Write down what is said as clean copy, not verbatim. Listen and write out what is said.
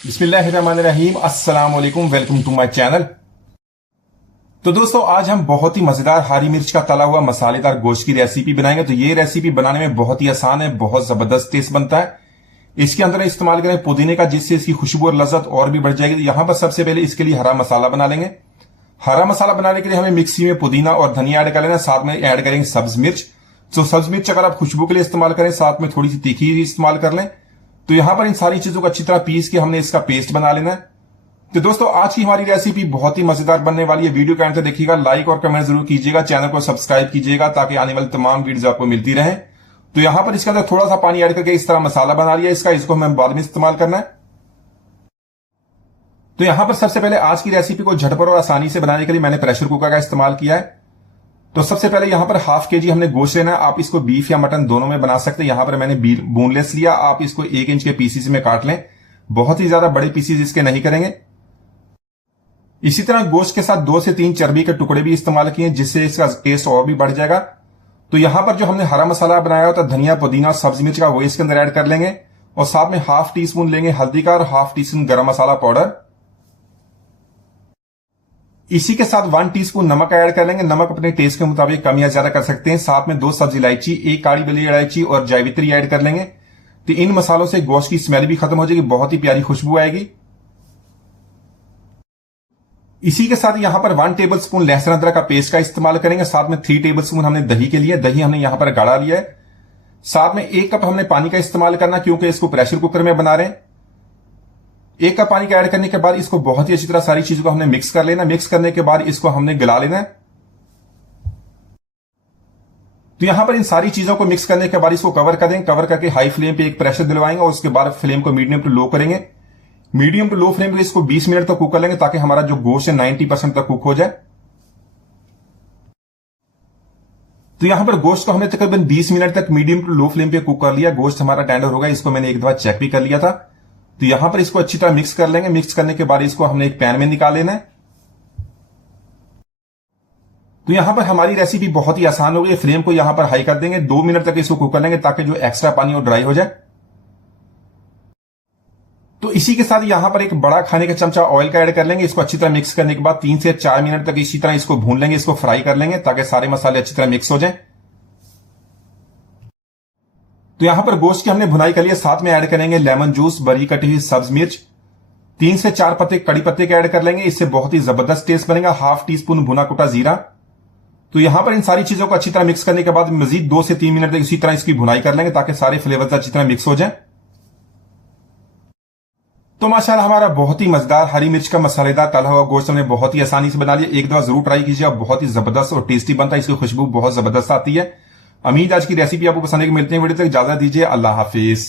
बिस्मिल्लाहिर्रहमानिर्रहीम, अस्सलाम वालेकुम, वेलकम टू माय चैनल। तो दोस्तों, आज हम बहुत ही मजेदार हरी मिर्च का तला हुआ मसालेदार गोश्त की रेसिपी बनाएंगे। तो ये रेसिपी बनाने में बहुत ही आसान है, बहुत जबरदस्त टेस्ट बनता है। इसके अंदर इस्तेमाल करें पुदीने का, जिससे इसकी खुशबू और लज्जत और भी बढ़ जाएगी। तो यहां पर सबसे पहले इसके लिए हरा मसाला बना लेंगे। हरा मसाला बनाने के लिए हमें मिक्सी में पुदीना और धनिया ऐड कर लेना, साथ में ऐड करेंगे सब्ज मिर्च। तो सब्ज मिर्च अगर आप खुशबू के लिए इस्तेमाल करें, साथ में थोड़ी सी तीखी इस्तेमाल कर लें। तो यहां पर इन सारी चीजों को अच्छी तरह पीस के हमने इसका पेस्ट बना लेना है। तो दोस्तों, आज की हमारी रेसिपी बहुत ही मजेदार बनने वाली है। वीडियो के अंत तक देखिएगा, लाइक और कमेंट जरूर कीजिएगा, चैनल को सब्सक्राइब कीजिएगा ताकि आने वाली तमाम वीडियोस आपको मिलती रहे। तो यहां पर इसके अंदर थोड़ा सा पानी ऐड करके इस तरह मसाला बना लिया इसको हमें बाद में इस्तेमाल करना है। तो यहां पर सबसे पहले आज की रेसिपी को झटपट और आसानी से बनाने के लिए मैंने प्रेशर कुकर का इस्तेमाल किया है। तो सबसे पहले यहां पर हाफ केजी हमने गोश्त लेना है। आप इसको बीफ या मटन दोनों में बना सकते हैं। यहां पर मैंने बोनलेस लिया, आप इसको 1 इंच के पीसीस में काट लें। बहुत ही ज्यादा बड़े पीसीस इसके नहीं करेंगे। इसी तरह गोश्त के साथ 2 से 3 चर्बी के टुकड़े भी इस्तेमाल किए, जिससे इसका टेस्ट और भी बढ़ जाएगा। तो यहां पर जो हमने हरा मसाला बनाया होता धनिया पुदीना सब्ज मिर्च का, वो इसके अंदर ऐड कर लेंगे। और साथ में हाफ टी स्पून लेंगे हल्दी का और हाफ टी स्पून गरम मसाला पाउडर। इसी के साथ 1 टीस्पून नमक ऐड कर लेंगे। नमक अपने टेस्ट के मुताबिक कम या ज्यादा कर सकते हैं। साथ में 2 सब्ज इलायची, 1 काली बली इलायची और जावित्री ऐड कर लेंगे। तो इन मसालों से गोश्त की स्मेल भी खत्म हो जाएगी, बहुत ही प्यारी खुशबू आएगी। इसी के साथ यहां पर 1 टेबल स्पून लहसुन अदरक का पेस्ट का इस्तेमाल करेंगे। साथ में 3 टेबल स्पून हमने दही के लिए, दही हमने यहां पर गाढ़ा लिया है। साथ में 1 कप हमने पानी का इस्तेमाल करना, क्योंकि इसको प्रेशर कुकर में बना रहे हैं। 1 कप पानी का ऐड करने के बाद इसको बहुत ही अच्छी तरह सारी चीजों को हमने मिक्स कर लेना। मिक्स करने के बाद इसको हमने गला लेना है। तो यहां पर इन सारी चीजों को मिक्स करने के बाद इसको कवर कर देंगे। कवर करके हाई फ्लेम पे एक प्रेशर दिलवाएंगे और उसके बाद फ्लेम को मीडियम टू लो करेंगे। मीडियम टू लो फ्लेम पे इसको 20 मिनट तक कुक कर लेंगे, ताकि हमारा जो गोश्त है 90% तक कुक हो जाए। तो यहां पर गोश्त को हमने तकरीबन 20 मिनट तक मीडियम टू लो फ्लेम पे कुक कर लिया। गोश्त हमारा टेंडर होगा, इसको मैंने एक दफा चेक भी कर लिया था। तो यहां पर इसको अच्छी तरह मिक्स कर लेंगे। मिक्स करने के बाद इसको हमने एक पैन में निकाल लेना है। तो यहां पर हमारी रेसिपी बहुत ही आसान हो गई। फ्लेम को यहां पर हाई कर देंगे, 2 मिनट तक इसको कुक कर लेंगे, ताकि जो एक्स्ट्रा पानी वो ड्राई हो जाए। तो इसी के साथ यहां पर एक बड़ा खाने का चमचा ऑयल का ऐड कर लेंगे। इसको अच्छी तरह मिक्स करने के बाद 3 से 4 मिनट तक इसी तरह इसको भून लेंगे, इसको फ्राई कर लेंगे, ताकि सारे मसाले अच्छी तरह मिक्स हो जाएं। तो यहां पर गोश्त की हमने भुनाई कर लिया। साथ में ऐड करेंगे लेमन जूस, बारीक कटी हुई सब्ज मिर्च, 3 से 4 पत्ते कड़ी पत्ते के ऐड कर लेंगे। इससे बहुत ही जबरदस्त टेस्ट बनेगा। हाफ टी स्पून भुना कुटा जीरा। तो यहां पर इन सारी चीजों को अच्छी तरह मिक्स करने के बाद मजीद 2 से 3 मिनट तक इसी तरह इसकी भुनाई कर लेंगे, ताकि सारे फ्लेवर्स अच्छी तरह मिक्स हो जाए। तो माशाल्लाह, हमारा बहुत ही मजेदार हरी मिर्च का मसालेदार तला हुआ गोश्त हमने बहुत ही आसानी से बना लिया। एक दफा जरूर ट्राई कीजिए, बहुत ही जबरदस्त और टेस्टी बनता है। इसकी खुशबू बहुत जबरदस्त आती है। उम्मीद आज की रेसिपी आपको पसंद है। मिलते हैं वीडियो तक, इजाजत दीजिए, अल्लाह हाफिज।